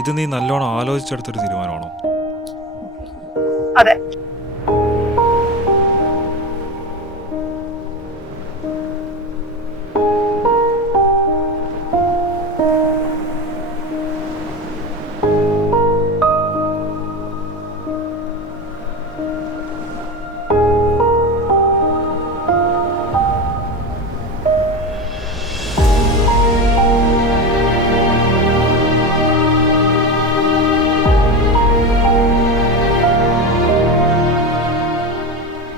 ഇത് നീ നല്ലോണം ആലോചിച്ചെടുത്തൊരു തീരുമാനമാണോ? അതെ.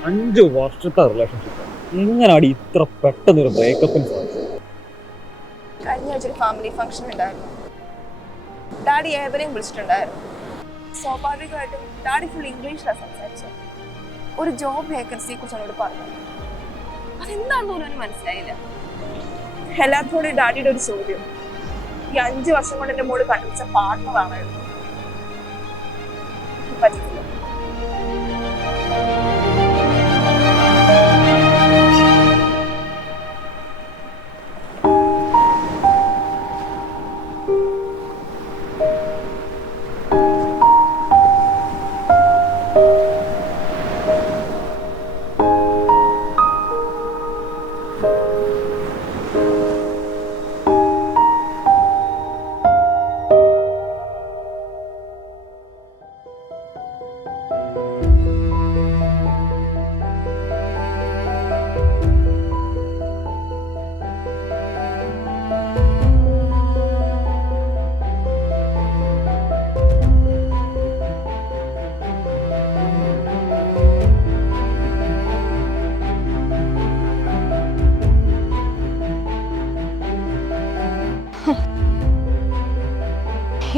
അഞ്ച് വർഷത്തെ റിലേഷൻഷിപ്പ് എങ്ങനെയാണ് ഇത്ര പെട്ടെന്നൊരു ബ്രേക്കപ്പിന് സാധിച്ചത്? കഴിഞ്ഞ ആഴ്ച ഒരു ഫാമിലി ഫംഗ്ഷൻ ഉണ്ടായിരുന്നു. ഡാഡി ഏവരെയും വിളിച്ചിട്ടുണ്ടായിരുന്നു. സ്വാഭാവികമായിട്ടും ഡാഡി ഫുൾ ഇംഗ്ലീഷിലാണ് സംസാരിച്ചത്. ഒരു ജോബ് വേക്കൻസിയെ കുറിച്ച് എന്നോട് പറഞ്ഞു. അതെന്താണെന്ന് പോലും മനസ്സിലായില്ല. എല്ലാത്തോടും ഡാഡിയുടെ ഒരു ചോദ്യം, ഈ 5 വർഷം കൊണ്ട് എന്റെ മോള് കണ്ടുപിടിച്ച പാർട്ട്ണറാണ്. പറ്റില്ല.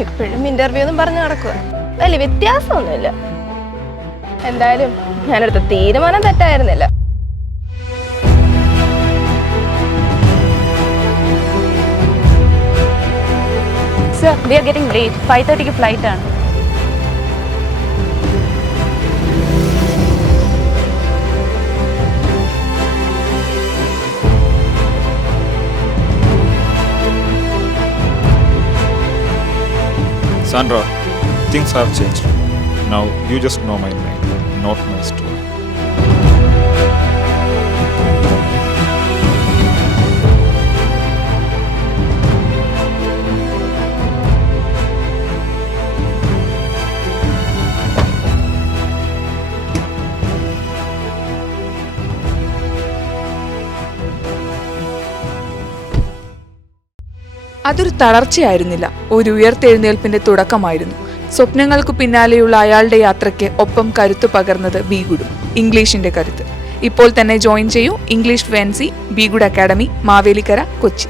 ഇപ്പോഴും ഇന്റർവ്യൂ ഒന്നും പറഞ്ഞു നടക്കുക, വലിയ വ്യത്യാസമൊന്നുമില്ല. എന്തായാലും ഞാനെടുത്ത തീരുമാനം തെറ്റായിരുന്നില്ല. Sir, we are getting late. 5:30 flight ആണ്. Sandra, things have changed. Now you just know my name, not my story. അതൊരു തളർച്ചയായിരുന്നില്ല, ഒരു ഉയർത്തെഴുന്നേൽപ്പിന്റെ തുടക്കമായിരുന്നു. സ്വപ്നങ്ങൾക്ക് പിന്നാലെയുള്ള അയാളുടെ യാത്രയ്ക്ക് ഒപ്പം കരുത്തു പകർന്നത് ബി-ഗുഡും, ഇംഗ്ലീഷിന്റെ കരുത്ത്. ഇപ്പോൾ തന്നെ ജോയിൻ ചെയ്യൂ English fluency be good academy, Mavelikkara, Kochi.